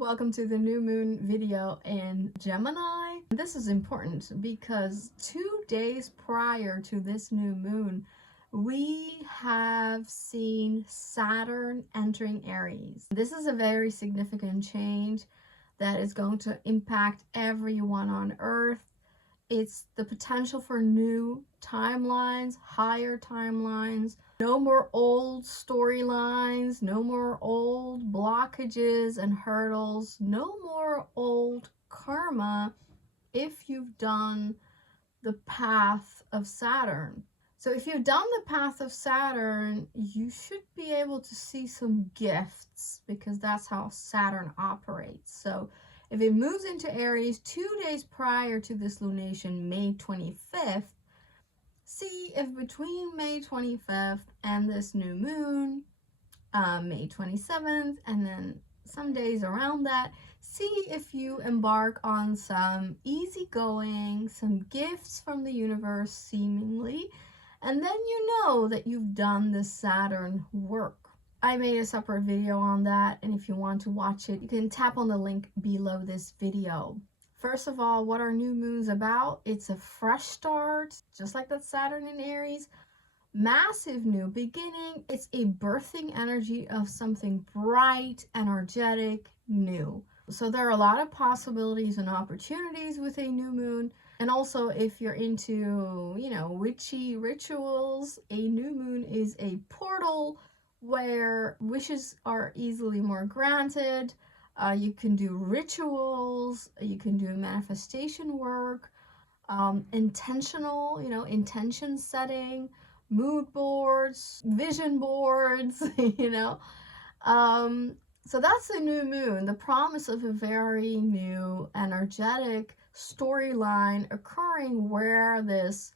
Welcome to the new moon video in Gemini. This is important because 2 days prior to this new moon, we have seen Saturn entering Aries. This is a very significant change that is going to impact everyone on Earth. It's the potential for new timelines, higher timelines, no more old storylines, no more old blockages and hurdles, no more old karma if you've done the path of Saturn. So if you've done the path of Saturn, you should be able to see some gifts because that's how Saturn operates. So if it moves into Aries 2 days prior to this lunation, May 25th, see if between May 25th and this new moon, May 27th, and then some days around that, see if you embark on some easygoing, some gifts from the universe seemingly, and then you know that you've done the Saturn work. I made a separate video on that, and if you want to watch it, you can tap on the link below this video. First of all, what are new moons about? It's a fresh start, just like that Saturn in Aries. Massive new beginning. It's a birthing energy of something bright, energetic, new. So there are a lot of possibilities and opportunities with a new moon. And also, if you're into, witchy rituals, a new moon is a portal where wishes are easily more granted. You can do rituals, you can do manifestation work, intentional, intention setting, mood boards, vision boards, So that's the new moon, the promise of a very new, energetic storyline occurring where this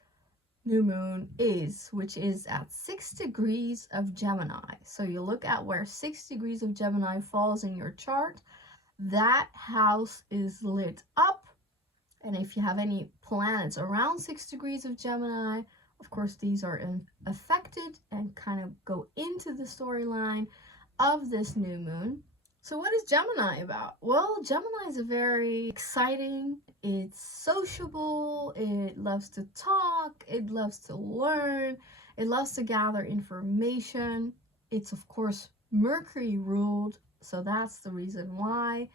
new moon is, which is at 6 degrees of Gemini. So you look at where 6 degrees of Gemini falls in your chart, that house is lit up. And if you have any planets around 6 degrees of Gemini, of course, these are affected and kind of go into the storyline of this new moon. So what is Gemini about? Well, Gemini is a very exciting, it's sociable, it loves to talk, it loves to learn, it loves to gather information. It's, of course, Mercury ruled, so that's the reason why.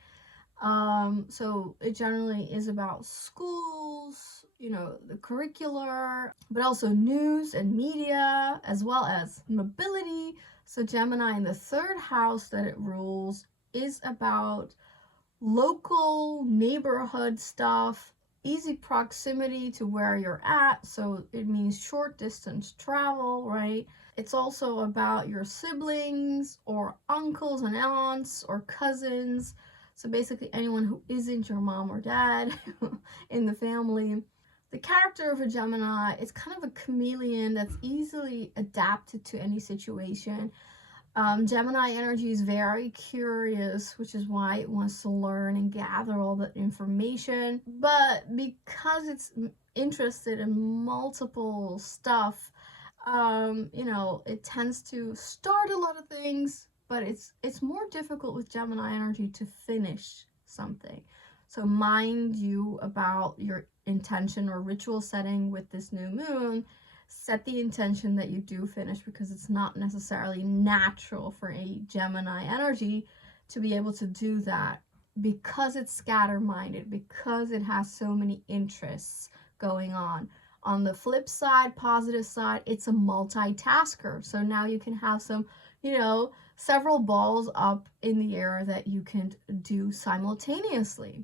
So it generally is about schools, the curricular, but also news and media, as well as mobility. So Gemini in the third house that it rules is about local neighborhood stuff, easy proximity to where you're at. So it means short distance travel, right? It's also about your siblings or uncles and aunts or cousins. So basically anyone who isn't your mom or dad in the family. The character of a Gemini is kind of a chameleon that's easily adapted to any situation. Gemini energy is very curious, which is why it wants to learn and gather all the information. But because it's interested in multiple stuff, it tends to start a lot of things, but it's more difficult with Gemini energy to finish something. So mind you about your intention or ritual setting with this new moon. Set the intention that you do finish, because it's not necessarily natural for a Gemini energy to be able to do that, because it's scatter-minded, because it has so many interests going on. On the flip side, positive side, it's a multitasker. So now you can have some, several balls up in the air that you can do simultaneously.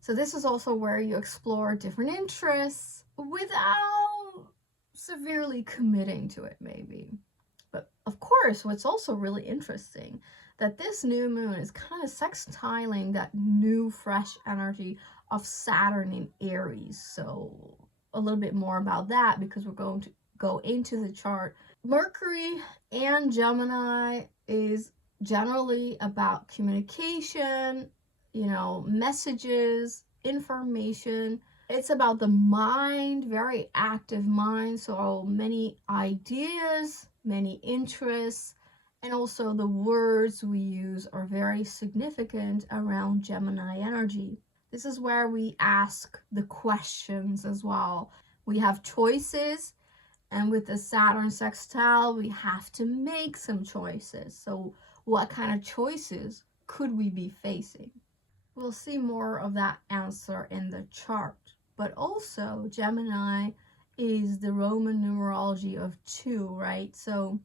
So this is also where you explore different interests without severely committing to it, maybe. But of course, what's also really interesting, that this new moon is kind of sextiling that new fresh energy of Saturn in Aries. So a little bit more about that, because we're going to go into the chart. Mercury and Gemini is generally about communication, messages, information. It's about the mind, very active mind, so many ideas, many interests, And also the words we use are very significant around Gemini energy. This is where we ask the questions as well. We have choices, and with the Saturn sextile, we have to make some choices. So what kind of choices could we be facing? We'll see more of that answer in the chart. But also, Gemini is the Roman numerology of 2, right? So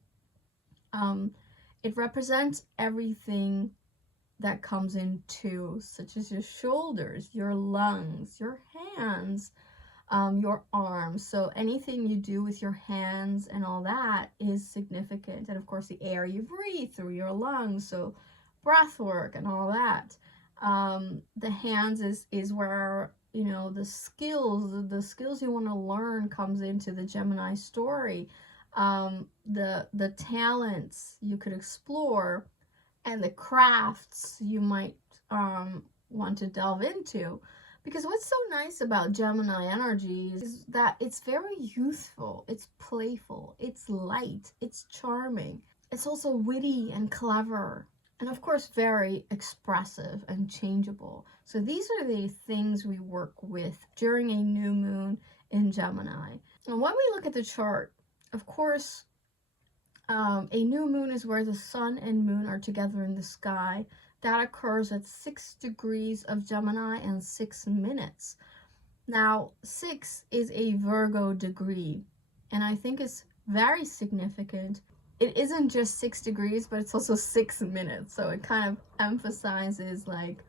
it represents everything that comes in 2, such as your shoulders, your lungs, your hands, your arms. So anything you do with your hands and all that is significant. And of course, the air you breathe through your lungs, so breath work and all that. The hands is where, you know, the skills you want to learn comes into the Gemini story. The talents you could explore and the crafts you might want to delve into. Because what's so nice about Gemini energy is that it's very youthful, it's playful, it's light, it's charming. It's also witty and clever, and of course very expressive and changeable. So these are the things we work with during a new moon in Gemini. And when we look at the chart, of course, a new moon is where the sun and moon are together in the sky. That occurs at 6 degrees of Gemini and 6 minutes. Now, 6 is a Virgo degree, and I think it's very significant. It isn't just 6 degrees, but it's also 6 minutes. So it kind of emphasizes, like,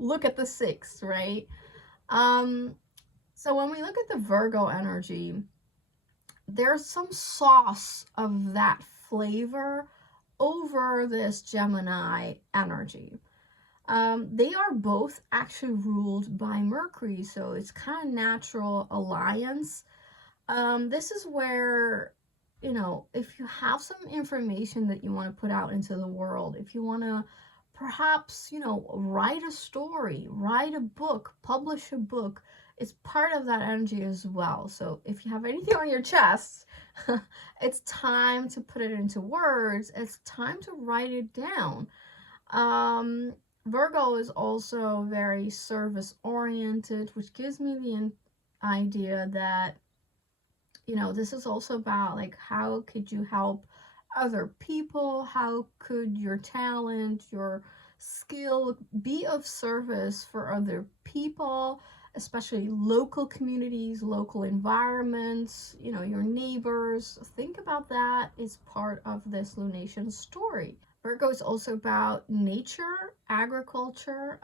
look at the 6, right? So when we look at the Virgo energy, there's some sauce of that flavor over this Gemini energy. They are both actually ruled by Mercury, so it's kind of natural alliance. This is where, you know, if you have some information that you want to put out into the world, if you want to perhaps, you know, write a story, write a book, publish a book, it's part of that energy as well. So if you have anything on your chest, it's time to put it into words. It's time to write it down. Virgo is also very service oriented, which gives me the idea that, you know, this is also about, like, how could you help other people? How could your talent, your skill be of service for other people, especially local communities, local environments, you know, your neighbors? Think about that as part of this lunation story. Virgo is also about nature, agriculture,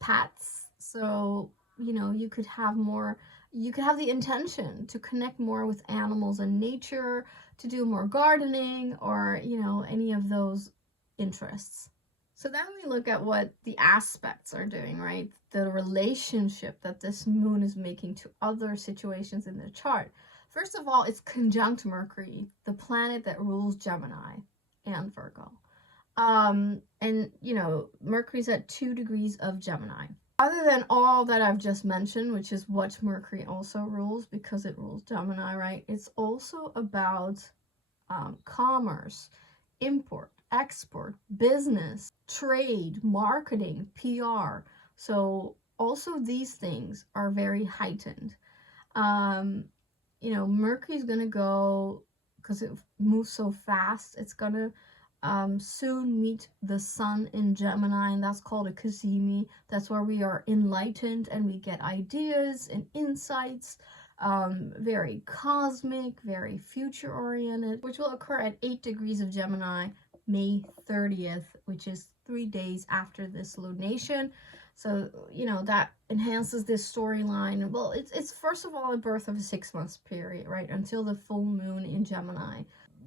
pets. So, you know, you could have the intention to connect more with animals and nature, to do more gardening, or, you know, any of those interests. So then we look at what the aspects are doing, right? The relationship that this moon is making to other situations in the chart. First of all, it's conjunct Mercury, the planet that rules Gemini and Virgo. And, you know, Mercury's at 2 degrees of Gemini. Other than all that I've just mentioned, which is what Mercury also rules because it rules Gemini, right? It's also about commerce, import, export, business, trade, marketing, PR. So also these things are very heightened. You know, Mercury's going to go, because it moves so fast, it's going to soon meet the sun in Gemini, and that's called a cazimi. That's where we are enlightened and we get ideas and insights, very cosmic, very future oriented, which will occur at 8 degrees of Gemini, May 30th, which is 3 days after this lunation. So, you know, that enhances this storyline. Well, it's first of all a birth of a 6 months period, right, until the full moon in Gemini.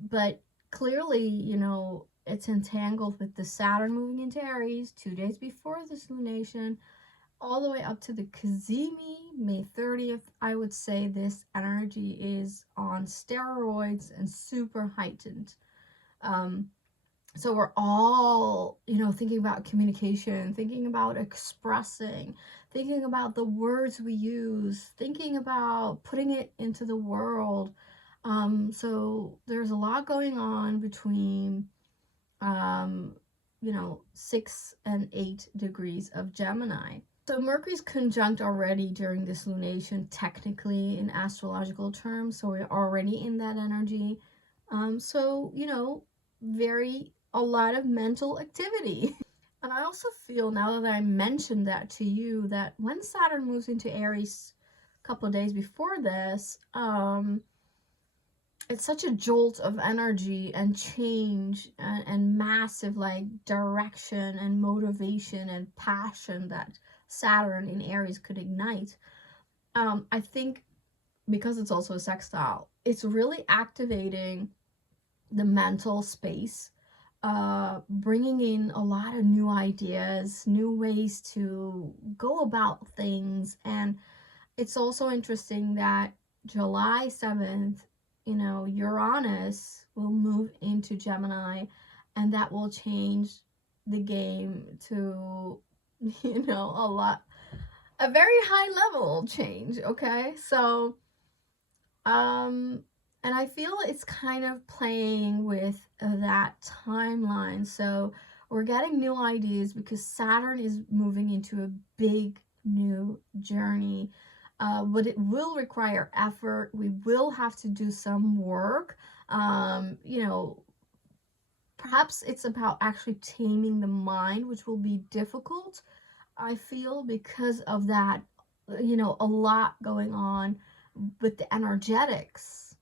But clearly, you know, it's entangled with the Saturn moving into Aries 2 days before this lunation, all the way up to the cazimi, May 30th. I would say this energy is on steroids and super heightened. So we're all, you know, thinking about communication, thinking about expressing, thinking about the words we use, thinking about putting it into the world. So there's a lot going on between 6 and 8 degrees of Gemini. So Mercury's conjunct already during this lunation, technically in astrological terms, so we're already in that energy. So, a lot of mental activity. And I also feel, now that I mentioned that to you, that when Saturn moves into Aries a couple of days before this, it's such a jolt of energy and change and massive like direction and motivation and passion that Saturn in Aries could ignite. I think because it's also a sextile, it's really activating the mental space, bringing in a lot of new ideas, new ways to go about things. And it's also interesting that July 7th, Uranus will move into Gemini, and that will change the game to, a very high level change, okay? So, and I feel it's kind of playing with that timeline. So we're getting new ideas because Saturn is moving into a big new journey. But it will require effort. We will have to do some work. Perhaps it's about actually taming the mind, which will be difficult, I feel, because of that, a lot going on with the energetics.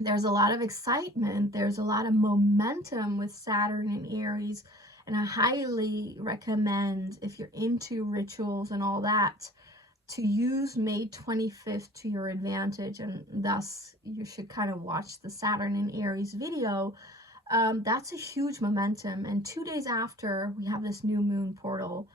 There's a lot of excitement, there's a lot of momentum with Saturn and Aries, and I highly recommend, if you're into rituals and all that, to use May 25th to your advantage, and thus you should kind of watch the Saturn and Aries video. That's a huge momentum, and 2 days after we have this new moon portal,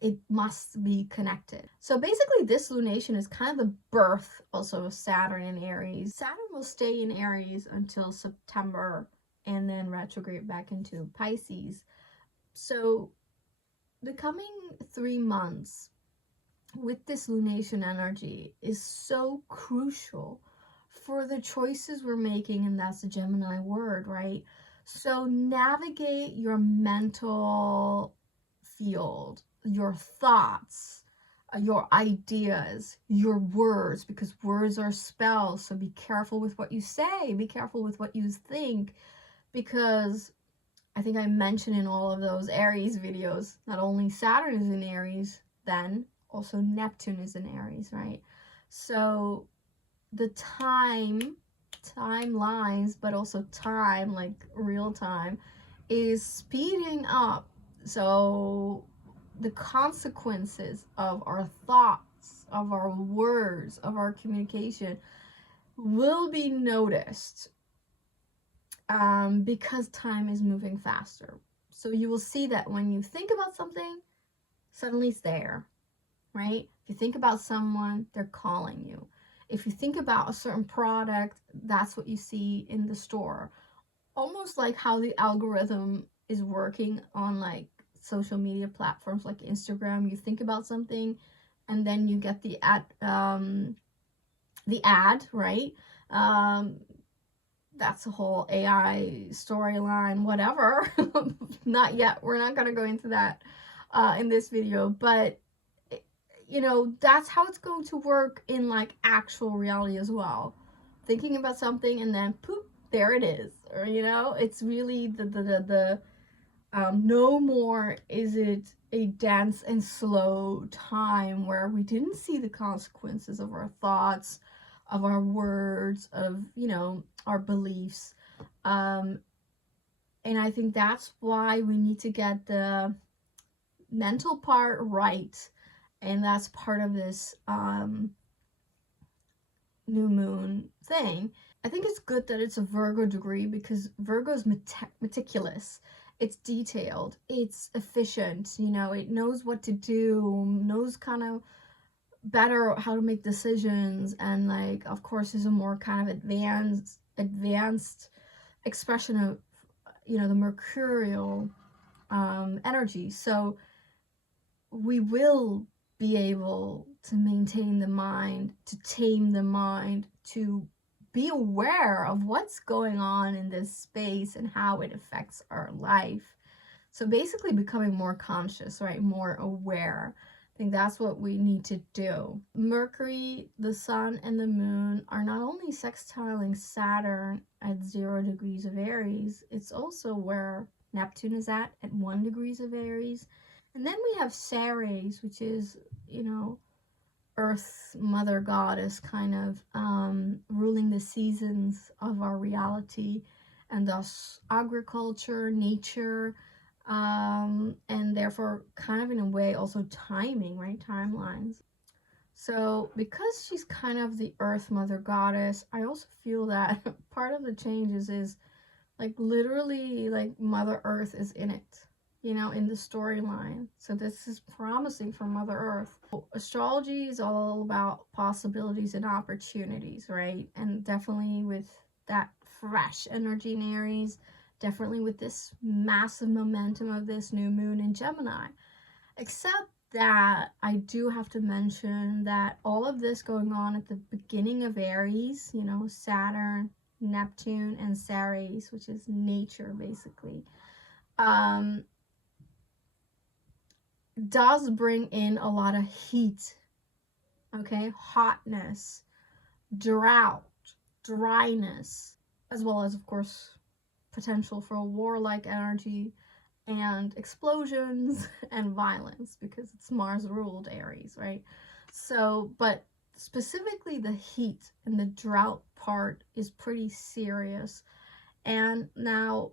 it must be connected. So basically this lunation is kind of the birth also of Saturn in Aries. Saturn will stay in Aries until September and then retrograde back into Pisces. So the coming 3 months with this lunation energy is so crucial for the choices we're making, and that's the Gemini word, right? So navigate your mental field, your thoughts, your ideas, your words, because words are spells. So be careful with what you say, be careful with what you think, because I think I mentioned in all of those Aries videos, not only Saturn is in Aries, then also Neptune is in Aries, right? So the timelines, but also time, like real time, is speeding up. So the consequences of our thoughts, of our words, of our communication will be noticed, because time is moving faster. So you will see that when you think about something, suddenly it's there, right? If you think about someone, they're calling you. If you think about a certain product, that's what you see in the store. Almost like how the algorithm is working on like social media platforms like Instagram. You think about something and then you get the ad, right? That's a whole AI storyline, whatever. Not yet. We're not going to go into that in this video, but that's how it's going to work in like actual reality as well. Thinking about something and then poop, there it is. Or it's really the no more is it a dense and slow time where we didn't see the consequences of our thoughts, of our words, of our beliefs. And I think that's why we need to get the mental part right, and that's part of this new moon thing. I think it's good that it's a Virgo degree, because Virgo is meticulous, it's detailed, it's efficient, it knows what to do, knows kind of better how to make decisions, and like of course is a more kind of advanced expression of the mercurial energy. So we will be able to maintain the mind, to tame the mind, to be aware of what's going on in this space and how it affects our life. So basically becoming more conscious, right? More aware. I think that's what we need to do. Mercury, the sun, and the moon are not only sextiling Saturn at 0 degrees of Aries, it's also where Neptune is at 1 degrees of Aries. And then we have Ceres, which is, Earth, Mother Goddess, kind of ruling the seasons of our reality, and thus agriculture, nature, and therefore kind of in a way also timing, right? Timelines. So because she's kind of the Earth Mother Goddess, I also feel that part of the changes is like literally like Mother Earth is in it, in the storyline. So this is promising for Mother Earth. Astrology is all about possibilities and opportunities, right? And definitely with that fresh energy in Aries, definitely with this massive momentum of this new moon in Gemini. Except that I do have to mention that all of this going on at the beginning of Aries, Saturn, Neptune, and Ceres, which is nature basically, does bring in a lot of heat, okay? Hotness, drought, dryness, as well as, of course, potential for a warlike energy and explosions and violence, because it's Mars ruled Aries, right? So, but specifically the heat and the drought part is pretty serious. And now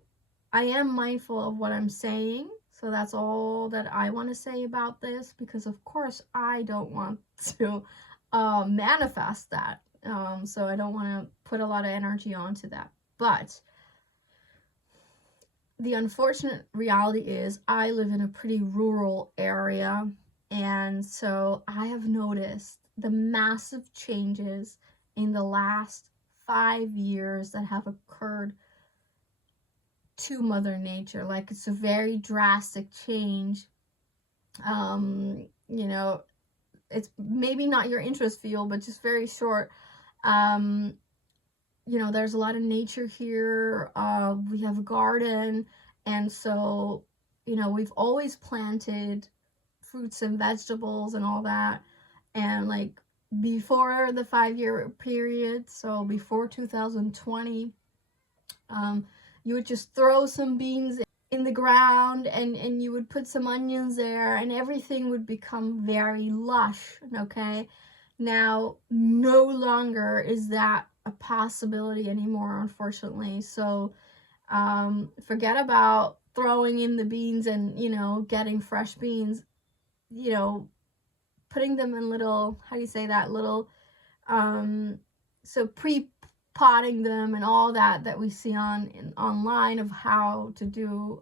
I am mindful of what I'm saying, so that's all that I want to say about this, because of course I don't want to manifest that. So I don't want to put a lot of energy onto that. But the unfortunate reality is I live in a pretty rural area, and so I have noticed the massive changes in the last 5 years that have occurred to Mother Nature. Like, it's a very drastic change. It's maybe not your interest field, but just very short. There's a lot of nature here. We have a garden, and so, we've always planted fruits and vegetables and all that. And like before the 5-year period, so before 2020, you would just throw some beans in the ground, and you would put some onions there, and everything would become very lush, okay? Now, no longer is that a possibility anymore, unfortunately. So, forget about throwing in the beans and, getting fresh beans, putting them in little, how do you say that, little, so pre-potting them and all that we see online of how to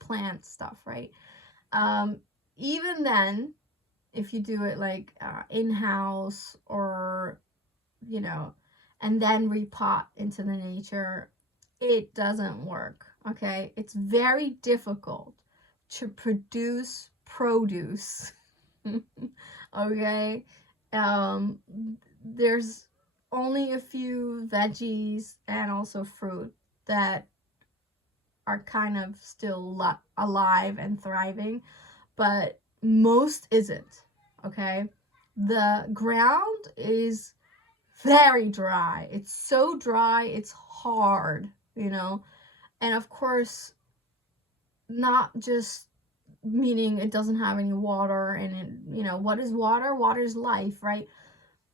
plant stuff, right? Even then, if you do it like in-house, or and then repot into the nature, it doesn't work, okay? It's very difficult to produce produce. Okay? There's only a few veggies and also fruit that are kind of still alive and thriving, but most isn't, okay? The ground is very dry. It's so dry, it's hard, and of course, not just meaning it doesn't have any water, and what is water? Water is life, right?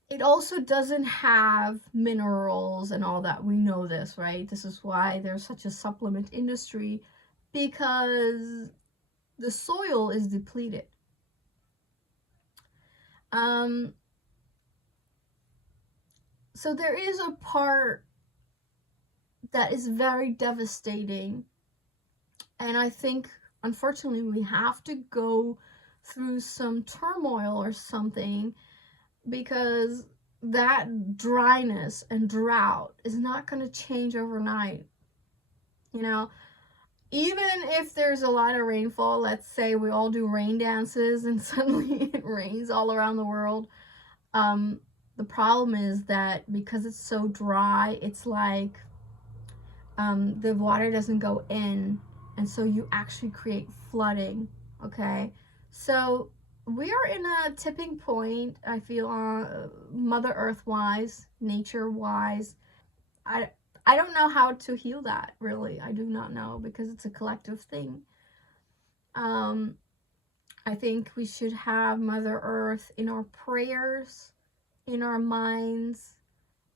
It also doesn't have minerals and all that. We know this, right? This is why there's such a supplement industry, because the soil is depleted. So there is a part that is very devastating, and I think, unfortunately, we have to go through some turmoil or something, because that dryness and drought is not going to change overnight. Even if there's a lot of rainfall, let's say we all do rain dances and suddenly it rains all around the world, The problem is that because it's so dry, it's like the water doesn't go in, and so you actually create flooding. Okay, so we are in a tipping point, I feel, Mother Earth wise, nature wise. I I don't know how to heal that, really. I do not know, because it's a collective thing. um I think we should have Mother Earth in our prayers, in our minds,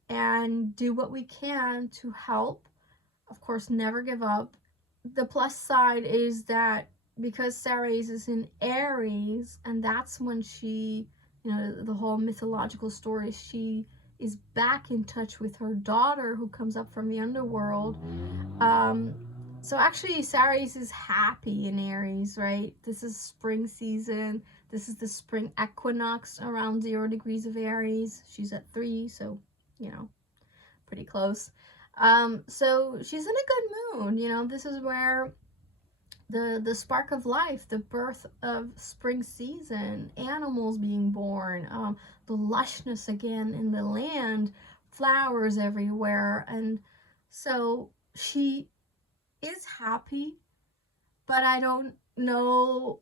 and do what we can to help. Of course, never give up. The plus side is that because Ceres is in Aries, and that's when she, the whole mythological story, she is back in touch with her daughter who comes up from the underworld. Um, so actually, Ceres is happy in Aries, right? This is spring season. This is the spring equinox around 0 degrees of Aries. She's at 3, so, pretty close. So she's in a good mood. This is where the spark of life, the birth of spring season, animals being born, the lushness again in the land, flowers everywhere. And so she is happy, but I don't know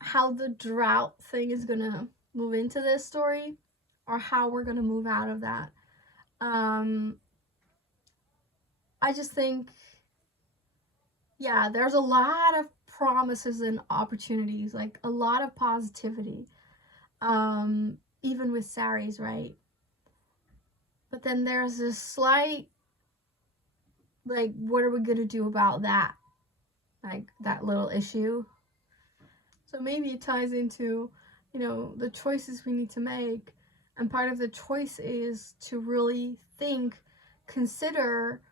how the drought thing is gonna move into this story, or how we're gonna move out of that. I just think, yeah, there's a lot of promises and opportunities, like a lot of positivity, even with Saris, right? But then there's this slight, like, what are we gonna do about that? Like, that little issue. So maybe it ties into, the choices we need to make. And part of the choice is to really think, consider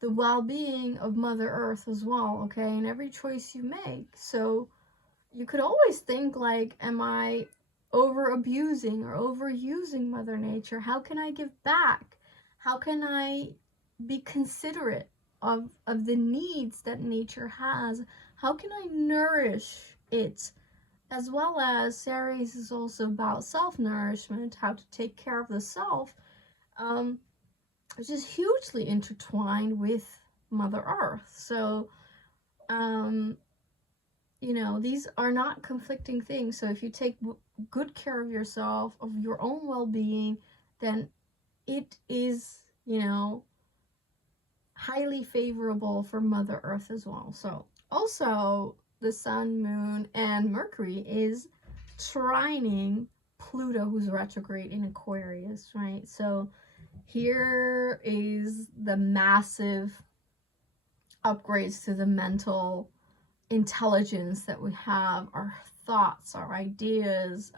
the well-being of Mother Earth as well, okay, in every choice you make. So you could always think, like, am I over abusing or overusing Mother Nature? How can I give back? How can I be considerate of the needs that nature has? How can I nourish it? As well as Ceres is also about self-nourishment, how to take care of the self, which is hugely intertwined with Mother Earth. So, these are not conflicting things. So if you take good care of yourself, of your own well-being, then it is, highly favorable for Mother Earth as well. So also, the Sun, Moon, and Mercury is trining Pluto, who's retrograde in Aquarius, right? So here is the massive upgrades to the mental intelligence that we have, our thoughts, our ideas,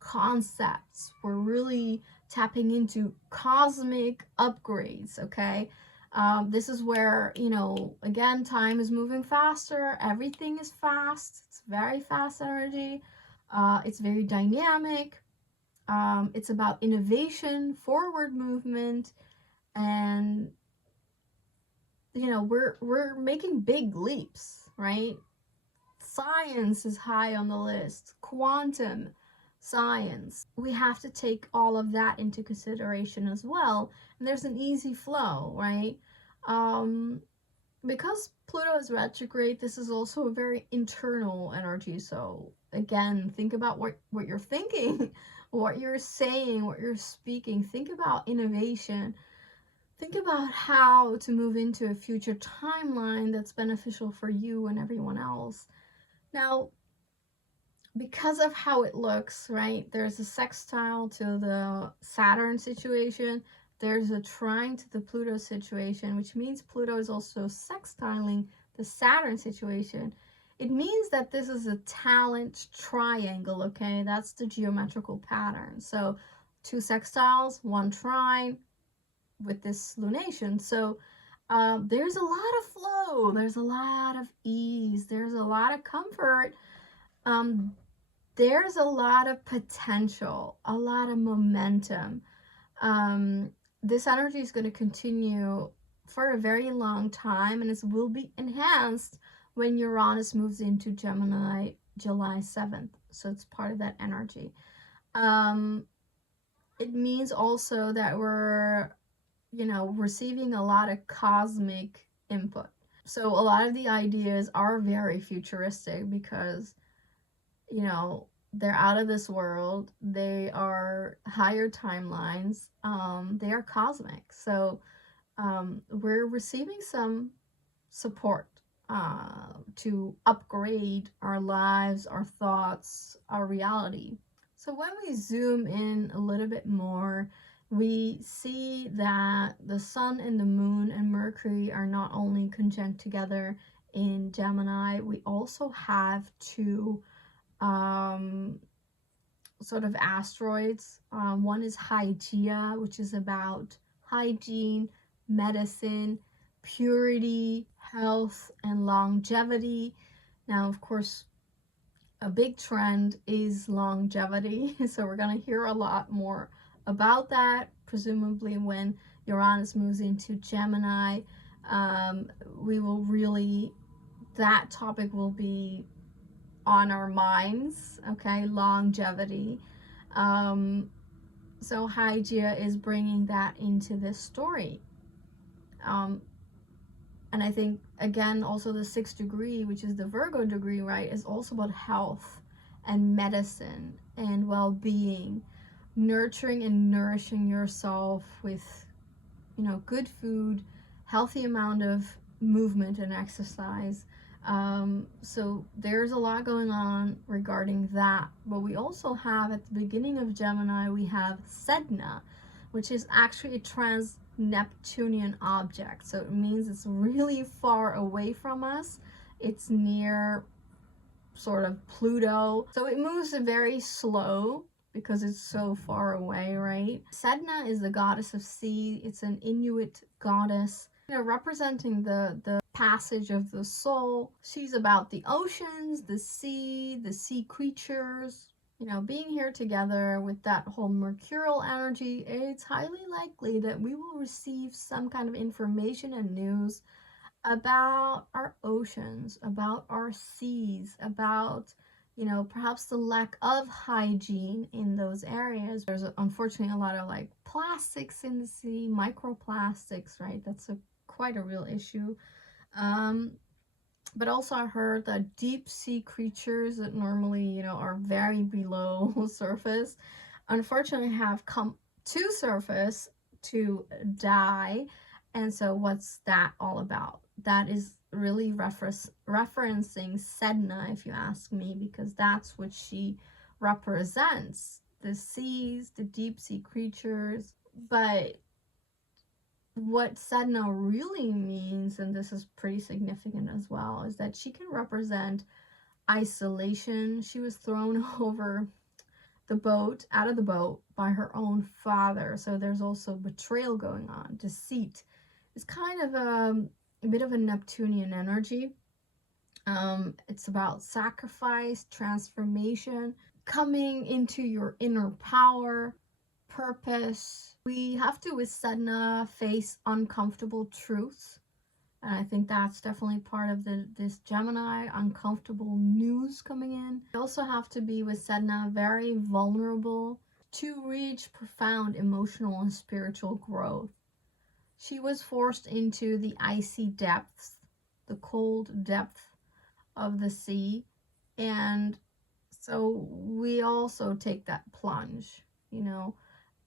concepts. We're really tapping into cosmic upgrades, okay? This is where, again, time is moving faster. Everything is fast. It's very fast energy. It's very dynamic. It's about innovation, forward movement, and we're making big leaps, right? Science is high on the list. Quantum science. We have to take all of that into consideration as well. And there's an easy flow, right? Because Pluto is retrograde, this is also a very internal energy. So again, think about what you're thinking, what you're saying, what you're speaking. Think about innovation. Think about how to move into a future timeline that's beneficial for you and everyone else. Now, because of how it looks, right, there's a sextile to the Saturn situation, there's a trine to the Pluto situation, which means Pluto is also sextiling the Saturn situation. It means that this is a talent triangle, okay? That's the geometrical pattern. So 2 sextiles, 1 trine with this lunation. So there's a lot of flow, there's a lot of ease, there's a lot of comfort. There's a lot of potential, a lot of momentum. This energy is going to continue for a very long time, and it will be enhanced when Uranus moves into Gemini July 7th. So it's part of that energy. it means also that we're, you know, receiving a lot of cosmic input. So a lot of the ideas are very futuristic because, you know, they're out of this world. They are higher timelines. They are cosmic. So we're receiving some support to upgrade our lives, our thoughts, our reality. So when we zoom in a little bit more, we see that the sun and the moon and Mercury are not only conjunct together in Gemini, we also have two um, sort of asteroids. One is Hygeia, which is about hygiene, medicine, purity, health, and longevity. Now, of course, a big trend is longevity, so we're going to hear a lot more about that, presumably when Uranus moves into Gemini. We will really, that topic will be on our minds, okay? Longevity. Um, so Hygeia is bringing that into this story. Um, and I think, again, also the sixth degree, which is the Virgo degree, right, is also about health and medicine and well-being, nurturing and nourishing yourself with, you know, good food, healthy amount of movement and exercise. So there's a lot going on regarding that. But we also have at the beginning of Gemini, we have Sedna, which is actually a trans-Neptunian object. So it means it's really far away from us. It's near sort of Pluto. So it moves very slow because it's so far away, right? Sedna is the goddess of sea. It's an Inuit goddess, you know, representing the passage of the soul. She's about the oceans, the sea creatures. You know, being here together with that whole mercurial energy, it's highly likely that we will receive some kind of information and news about our oceans, about our seas, about, you know, perhaps the lack of hygiene in those areas. There's unfortunately a lot of like plastics in the sea, microplastics, right? That's quite a real issue. Um, but also I heard that deep sea creatures that normally, you know, are very below surface, unfortunately have come to surface to die. And so what's that all about? That is really referencing Sedna, if you ask me, because that's what she represents, the seas, the deep sea creatures. But what Sedna really means, and this is pretty significant as well, is that she can represent isolation. She was thrown over the boat, out of the boat, by her own father. So there's also betrayal going on, deceit. It's kind of a bit of a Neptunian energy. It's about sacrifice, transformation, coming into your inner power, purpose. We have to, with Sedna, face uncomfortable truths. And I think that's definitely part of this Gemini, uncomfortable news coming in. We also have to be, with Sedna, very vulnerable to reach profound emotional and spiritual growth. She was forced into the icy depths, the cold depth of the sea. And so we also take that plunge, you know,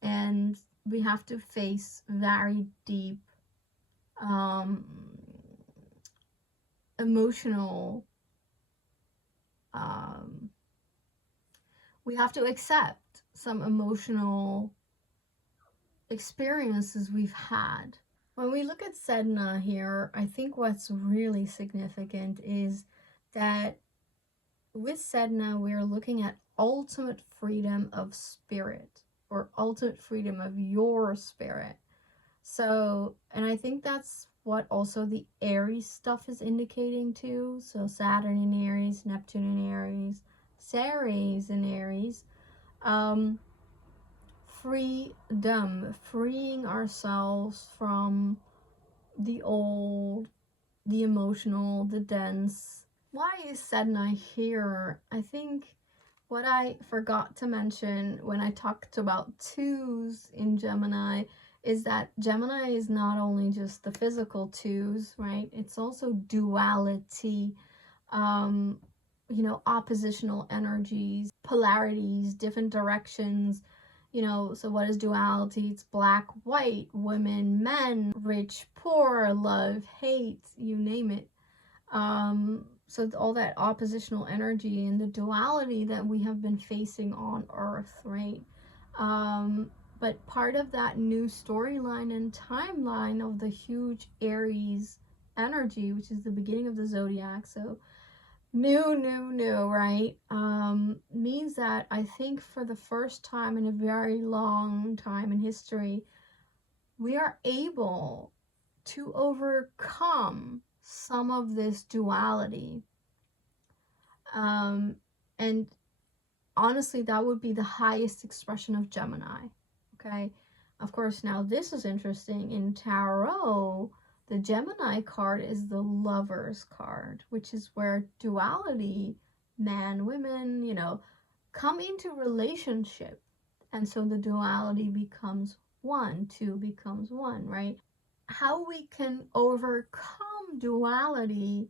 and we have to face very deep emotional, um, we have to accept some emotional experiences we've had. When we look at Sedna here, I think what's really significant is that with Sedna, we're looking at ultimate freedom of spirit, or ultimate freedom of your spirit. So, and I think that's what also the Aries stuff is indicating too. So Saturn in Aries, Neptune in Aries, Ceres in Aries. Freedom, freeing ourselves from the old, the emotional, the dense. Why is Sedna here? I think What I forgot to mention when I talked about twos in Gemini is that Gemini is not only just the physical twos, right? It's also duality, um, you know, oppositional energies, polarities, different directions. You know, so what is duality? It's black, white, women, men, rich, poor, love, hate, you name it. So all that oppositional energy and the duality that we have been facing on Earth, right? But part of that new storyline and timeline of the huge Aries energy, which is the beginning of the zodiac, so new, right? Means that I think for the first time in a very long time in history, we are able to overcome some of this duality. And honestly, that would be the highest expression of Gemini. Okay. Of course, now this is interesting. In tarot, the Gemini card is the Lover's card, which is where duality, man, women, you know, come into relationship. And so the duality becomes one, two becomes one, right? How we can overcome duality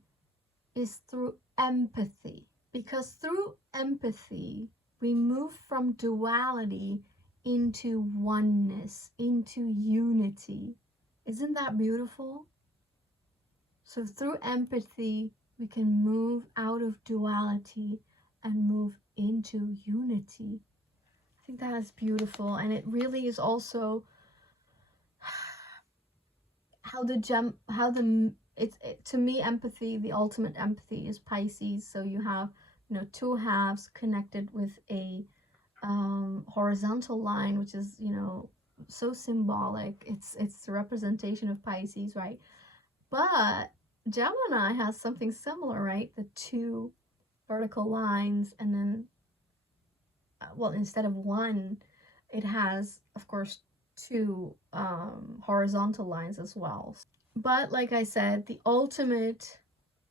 is through empathy. Because through empathy, we move from duality into oneness, into unity. Isn't that beautiful? So through empathy, we can move out of duality and move into unity. I think that is beautiful. And it really is also to me, empathy, the ultimate empathy is Pisces. So you have, you know, two halves connected with a horizontal line, which is, you know, so symbolic. It's the representation of Pisces, right? But Gemini has something similar, right? The two vertical lines, and then well, instead of one, it has, of course, two horizontal lines as well. But like I said, the ultimate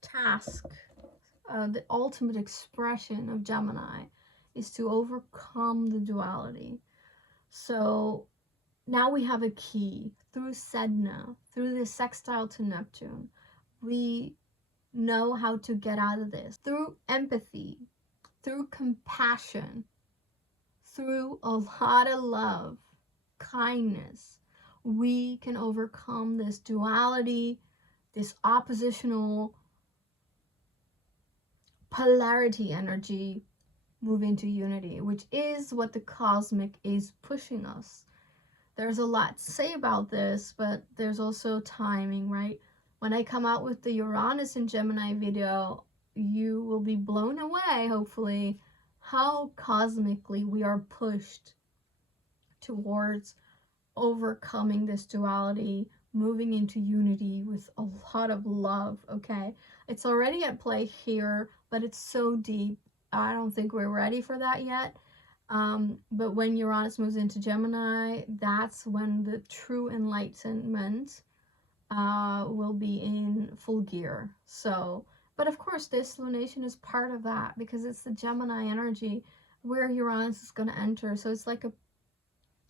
task, the ultimate expression of Gemini is to overcome the duality. So now we have a key through Sedna, through the sextile to Neptune. We know how to get out of this through empathy, through compassion, through a lot of love, kindness. We can overcome this duality, this oppositional polarity energy, move into unity, which is what the cosmic is pushing us. There's a lot to say about this, but there's also timing, right? When I come out with the Uranus and Gemini video, you will be blown away, hopefully, how cosmically we are pushed towards overcoming this duality, moving into unity with a lot of love, okay? It's already at play here, but it's so deep. I don't think we're ready for that yet. But when Uranus moves into Gemini, that's when the true enlightenment will be in full gear. So, but of course, this lunation is part of that because it's the Gemini energy where Uranus is going to enter. So it's like a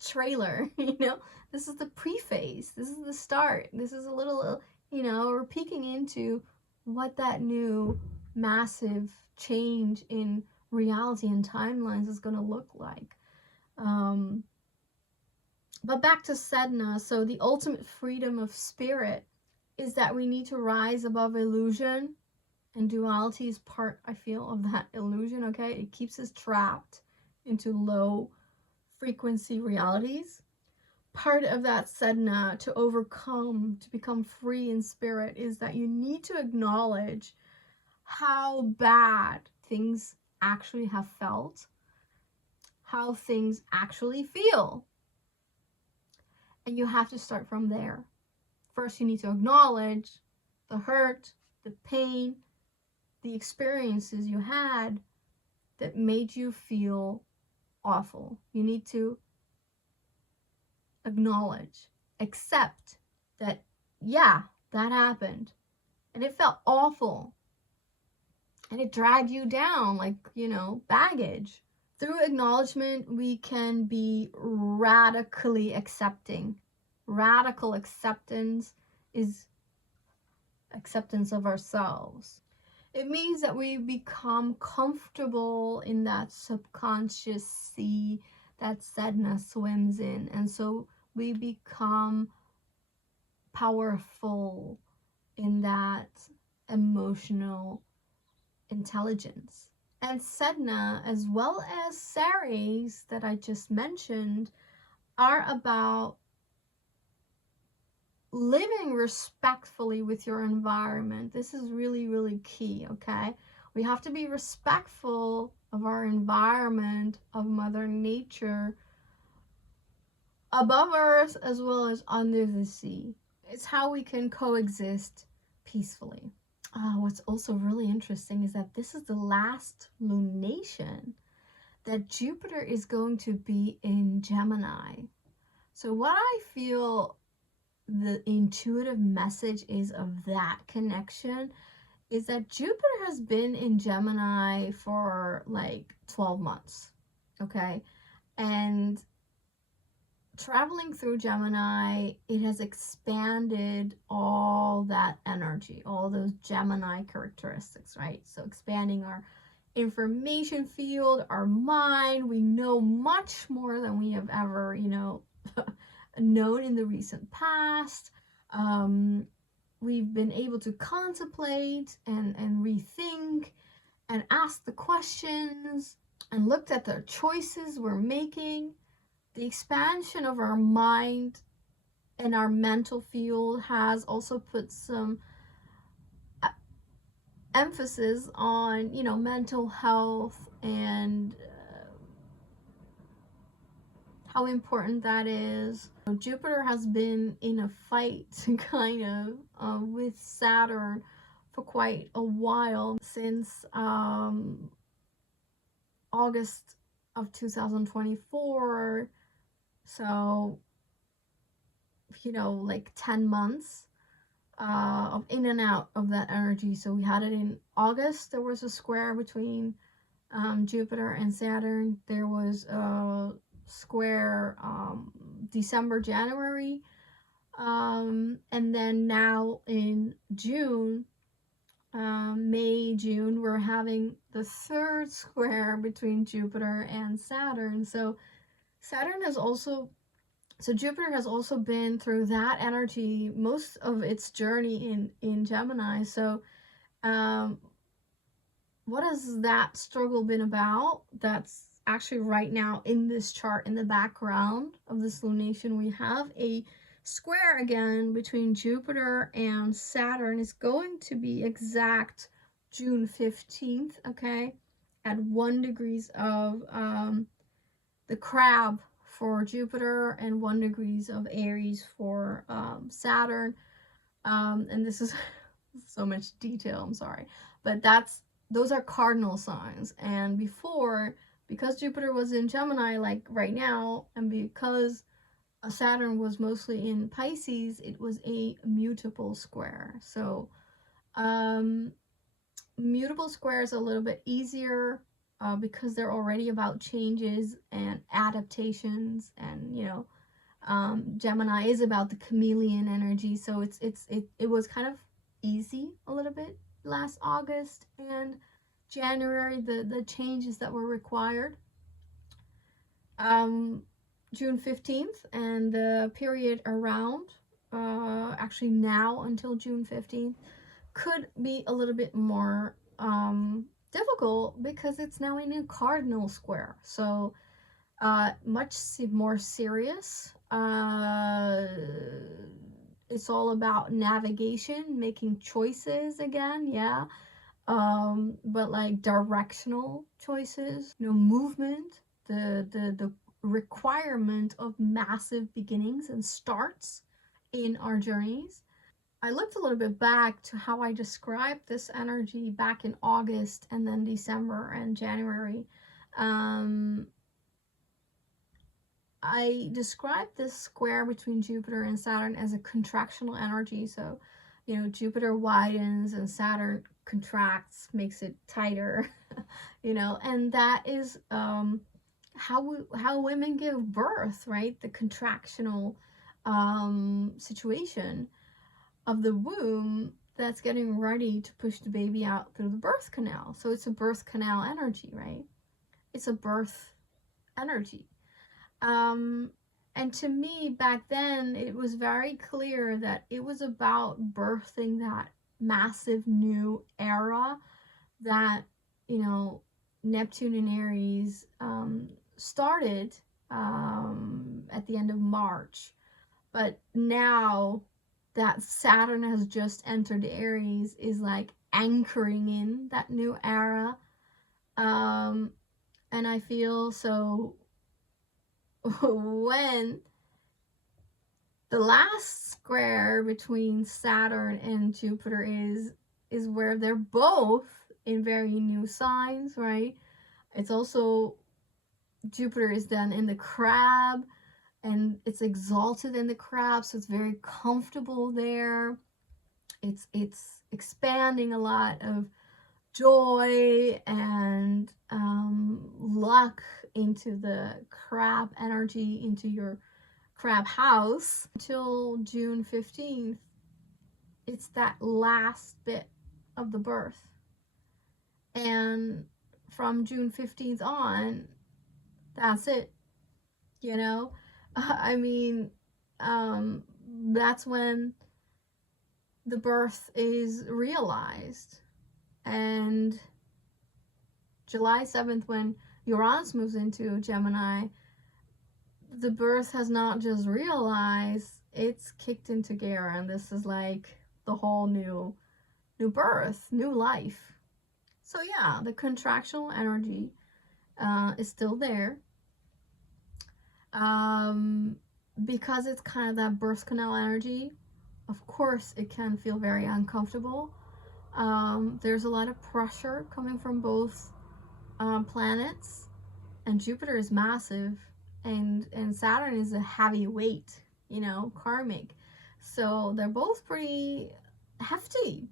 trailer, you know, this is the preface, this is the start, this is a little, you know, we're peeking into what that new massive change in reality and timelines is going to look like. But back to Sedna, so the ultimate freedom of spirit is that we need to rise above illusion, and duality is part, I feel, of that illusion, okay? It keeps us trapped into low frequency realities. Part of that Sedna to overcome, to become free in spirit, is that you need to acknowledge how bad things actually have felt, how things actually feel. And you have to start from there. First, you need to acknowledge the hurt, the pain, the experiences you had that made you feel awful. You need to acknowledge, accept that, yeah, that happened. And it felt awful. And it dragged you down like, you know, baggage. Through acknowledgement, we can be radically accepting. Radical acceptance is acceptance of ourselves. It means that we become comfortable in that subconscious sea that Sedna swims in. And so we become powerful in that emotional intelligence. And Sedna, as well as Ceres that I just mentioned, are about living respectfully with your environment. This is really, really key, okay? We have to be respectful of our environment, of Mother Nature, above Earth as well as under the sea. It's how we can coexist peacefully. What's also really interesting is that this is the last lunation that Jupiter is going to be in Gemini. So what I feel the intuitive message is of that connection is that Jupiter has been in Gemini for like 12 months, okay? And traveling through Gemini, it has expanded all that energy, all those Gemini characteristics, right? So expanding our information field, our mind, we know much more than we have ever, known in the recent past. We've been able to contemplate and rethink and ask the questions and looked at the choices we're making. The expansion of our mind and our mental field has also put some emphasis on, mental health and how important that is. Jupiter has been in a fight kind of with Saturn for quite a while, since August of 2024. So, like 10 months of in and out of that energy. So we had it in August. There was a square between Jupiter and Saturn. There was a square December, January. And then now in June, May, June, we're having the third square between Jupiter and Saturn. So Jupiter has also been through that energy most of its journey in Gemini. So what has that struggle been about? That's actually right now in this chart, in the background of this lunation, we have a square again between Jupiter and Saturn. Is going to be exact June 15th, okay, at 1 degrees of the crab for Jupiter and 1 degrees of Aries for Saturn. And this is so much detail, I'm sorry, but those are cardinal signs. And because Jupiter was in Gemini like right now, and because Saturn was mostly in Pisces, it was a mutable square. So mutable squares are a little bit easier because they're already about changes and adaptations, and Gemini is about the chameleon energy. So it was kind of easy a little bit last August and January, the changes that were required. June 15th and the period around, actually now until June 15th, could be a little bit more difficult because it's now in a cardinal square. So much more serious. It's all about navigation, making choices again, yeah. But like directional choices, movement, the requirement of massive beginnings and starts in our journeys. I looked a little bit back to how I described this energy back in August and then December and January. I described this square between Jupiter and Saturn as a contractional energy. So, Jupiter widens and Saturn contracts, makes it tighter, you know, and that is how women give birth, right? The contractional situation of the womb that's getting ready to push the baby out through the birth canal. So it's a birth canal energy, right? It's a birth energy. And to me, back then, it was very clear that it was about birthing that massive new era that, you know, Neptune and Aries started at the end of March. But now that Saturn has just entered Aries, is like anchoring in that new era. And I feel so when the last square between Saturn and Jupiter is where they're both in very new signs, right? It's also, Jupiter is then in the crab, and it's exalted in the crab, so it's very comfortable there. It's expanding a lot of joy and luck into the crab energy, into your crab house. Until June 15th, it's that last bit of the birth. And from June 15th on, that's it. You know? I mean, that's when the birth is realized. And July 7th, when Uranus moves into Gemini, the birth has not just realized, it's kicked into gear, and this is like the whole new birth, new life. So yeah, the contractional energy is still there. Because it's kind of that birth canal energy, of course it can feel very uncomfortable. There's a lot of pressure coming from both planets, and Jupiter is massive, and Saturn is a heavy weight, you know, karmic. So they're both pretty hefty.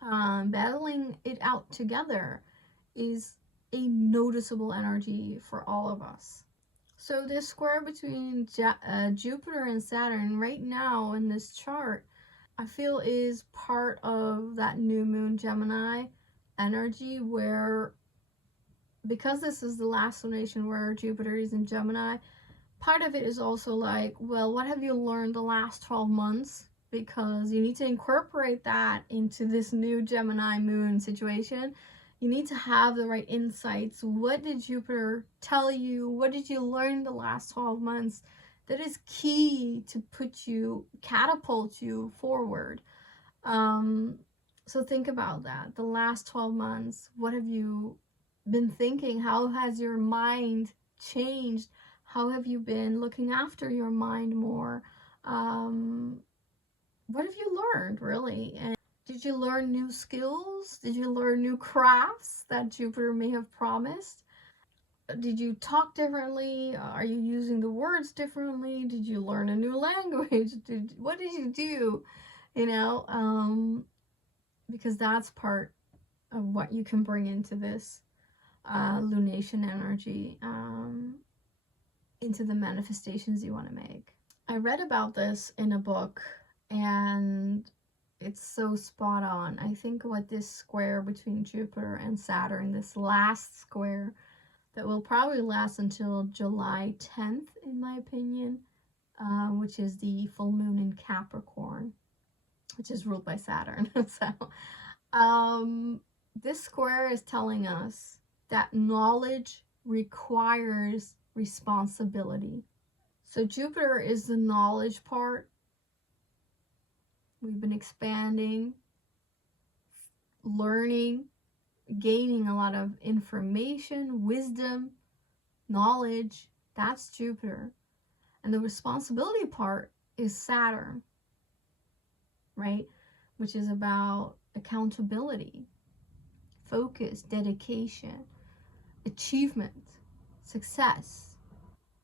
Battling it out together is a noticeable energy for all of us. So this square between Jupiter and Saturn right now in this chart, I feel is part of that new moon Gemini energy, where, because this is the last lunation where Jupiter is in Gemini, part of it is also like, well, what have you learned the last 12 months? Because you need to incorporate that into this new Gemini moon situation. You need to have the right insights. What did Jupiter tell you? What did you learn the last 12 months that is key to catapult you forward? So think about that. The last 12 months, what have you been thinking? How has your mind changed? How have you been looking after your mind more? What have you learned, really? And did you learn new skills? Did you learn new crafts that Jupiter may have promised? Did you talk differently? Are you using the words differently? Did you learn a new language? What did you do? You know, because that's part of what you can bring into this lunation energy, into the manifestations you want to make. I read about this in a book, and it's so spot on. I think what this square between Jupiter and Saturn, this last square that will probably last until July 10th, in my opinion, which is the full moon in Capricorn, which is ruled by Saturn. So this square is telling us that knowledge requires responsibility. So Jupiter is the knowledge part. We've been expanding, learning, gaining a lot of information, wisdom, knowledge. That's Jupiter. And the responsibility part is Saturn, right? Which is about accountability, focus, dedication, achievement, success.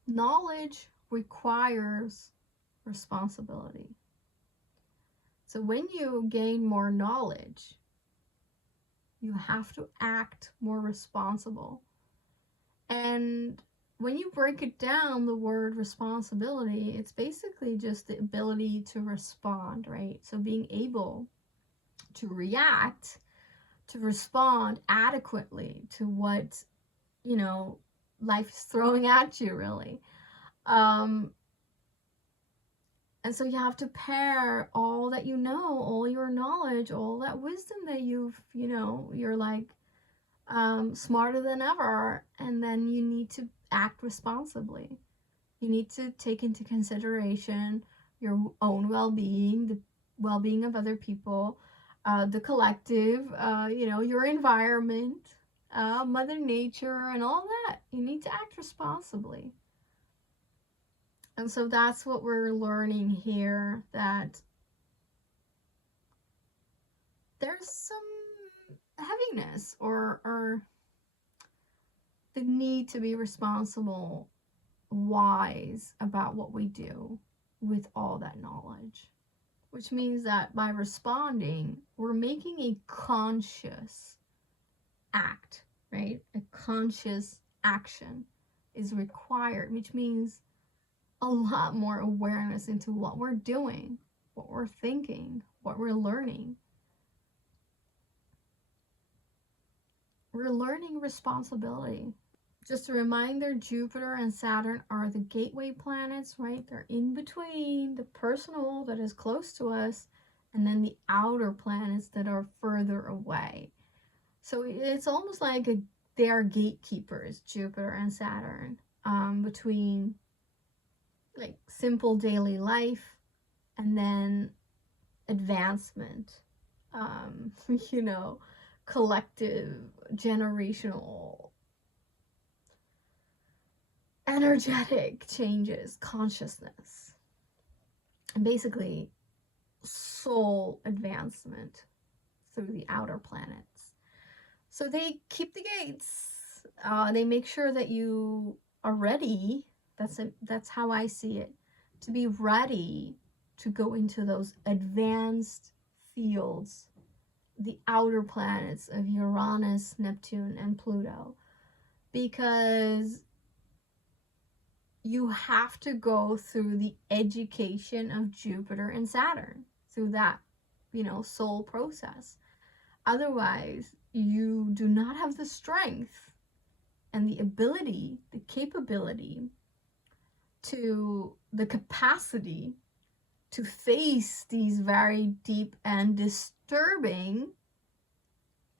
Knowledge requires responsibility. So when you gain more knowledge, You have to act more responsible. And when you break it down, the word responsibility, it's basically just the ability to respond, right? So being able to react, to respond adequately to what, life is throwing at you, really. And so you have to pair all that all your knowledge, all that wisdom that you're like smarter than ever, and then you need to act responsibly. You need to take into consideration your own well-being, the well-being of other people, the collective, your environment, Mother Nature, and all that. You need to act responsibly. And so that's what we're learning here, that there's some heaviness or the need to be responsible, wise about what we do with all that knowledge. Which means that by responding, we're making a conscious act, right? A conscious action is required, which means a lot more awareness into what we're doing, what we're thinking, what we're learning. We're learning responsibility. Just a reminder, Jupiter and Saturn are the gateway planets, right? They're in between the personal that is close to us and then the outer planets that are further away. So it's almost like they are gatekeepers, Jupiter and Saturn, between like simple daily life and then advancement, collective, generational, energetic changes, consciousness, and basically soul advancement through the outer planets. So they keep the gates. They make sure that you are ready. That's how I see it. To be ready to go into those advanced fields, the outer planets of Uranus, Neptune, and Pluto. Because you have to go through the education of Jupiter and Saturn, through that, soul process. Otherwise, you do not have the strength and the ability, the capability, the capacity to face these very deep and disturbing,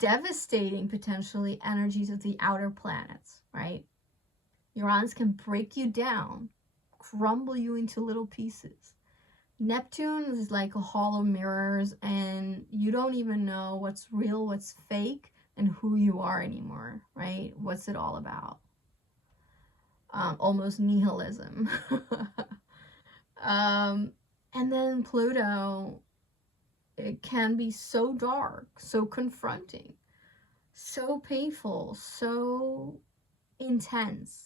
devastating, potentially, energies of the outer planets, right? Uranus can break you down, crumble you into little pieces. Neptune is like a hall of mirrors, and you don't even know what's real, what's fake, and who you are anymore, right? What's it all about? Almost nihilism. And then Pluto, it can be so dark, so confronting, so painful, so intense.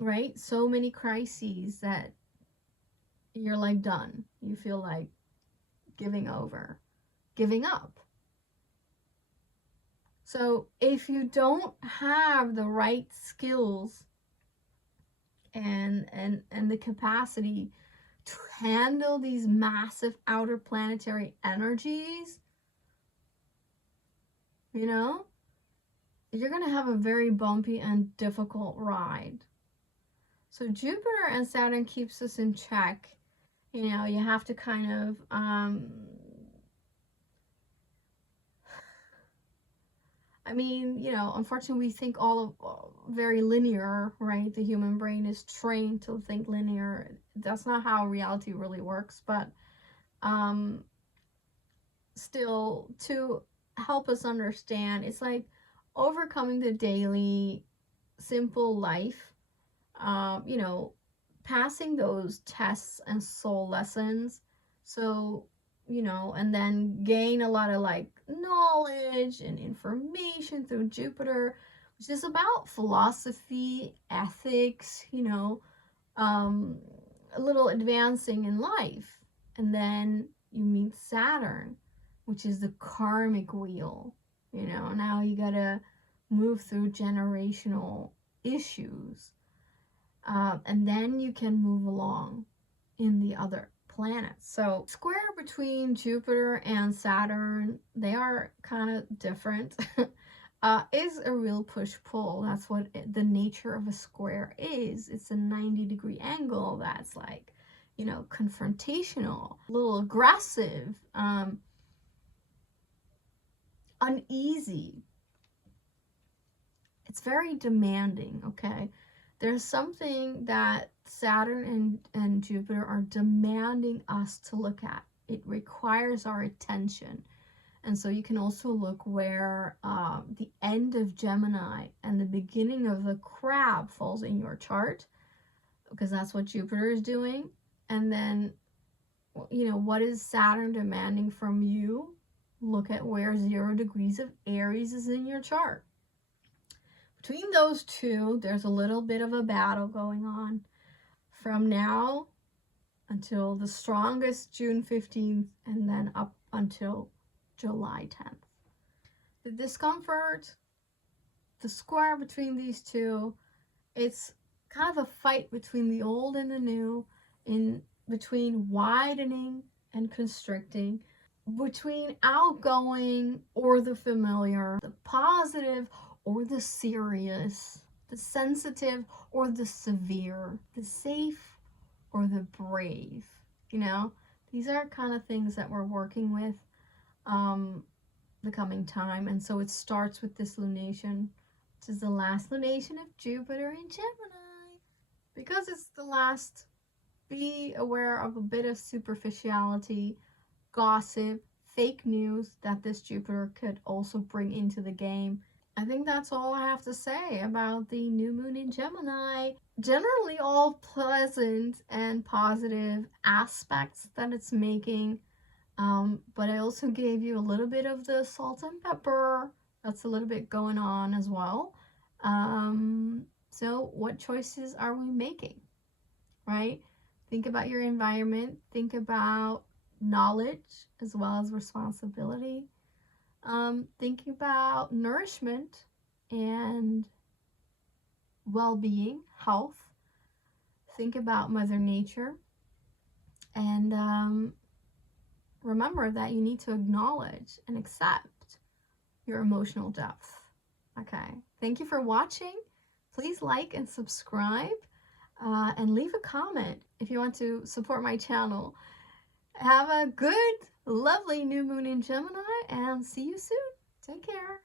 Right? So many crises that you're like done. You feel like giving over, giving up. So if you don't have the right skills and the capacity to handle these massive outer planetary energies, you're going to have a very bumpy and difficult ride. So Jupiter and Saturn keeps us in check. You have to kind of unfortunately we think all of very linear, right? The human brain is trained to think linear. That's not how reality really works, but still, to help us understand, it's like overcoming the daily simple life, passing those tests and soul lessons, so and then gain a lot of like knowledge and information through Jupiter, which is about philosophy, ethics, a little advancing in life. And then you meet Saturn, which is the karmic wheel. You know, now you gotta move through generational issues. And then you can move along in the other planets. So square between Jupiter and Saturn, they are kind of different. Is a real push-pull. That's what the nature of a square is. It's a 90-degree angle that's like, you know, confrontational, a little aggressive, uneasy. It's very demanding, okay? There's something that Saturn and Jupiter are demanding us to look at. It requires our attention. And so you can also look where the end of Gemini and the beginning of the crab falls in your chart, because that's what Jupiter is doing. And then, you know, what is Saturn demanding from you? Look at where 0 degrees of Aries is in your chart. Between those two, there's a little bit of a battle going on from now until the strongest June 15th and then up until July 10th. The discomfort, the square between these two, it's kind of a fight between the old and the new, in between widening and constricting, between outgoing or the familiar, the positive or the serious, the sensitive or the severe, the safe or the brave. You know, these are kind of things that we're working with the coming time. And so it starts with this lunation, which is the last lunation of Jupiter in Gemini. Because it's the last, be aware of a bit of superficiality, gossip, fake news that this Jupiter could also bring into the game. I think that's all I have to say about the new moon in Gemini. Generally all pleasant and positive aspects that it's making. But I also gave you a little bit of the salt and pepper. That's a little bit going on as well. So what choices are we making, right? Think about your environment. Think about knowledge as well as responsibility. Think about nourishment and well-being, health. Think about Mother Nature. And remember that you need to acknowledge and accept your emotional depth. Okay, thank you for watching. Please like and subscribe, and leave a comment if you want to support my channel. Have a good, lovely new moon in Gemini, and see you soon. Take care.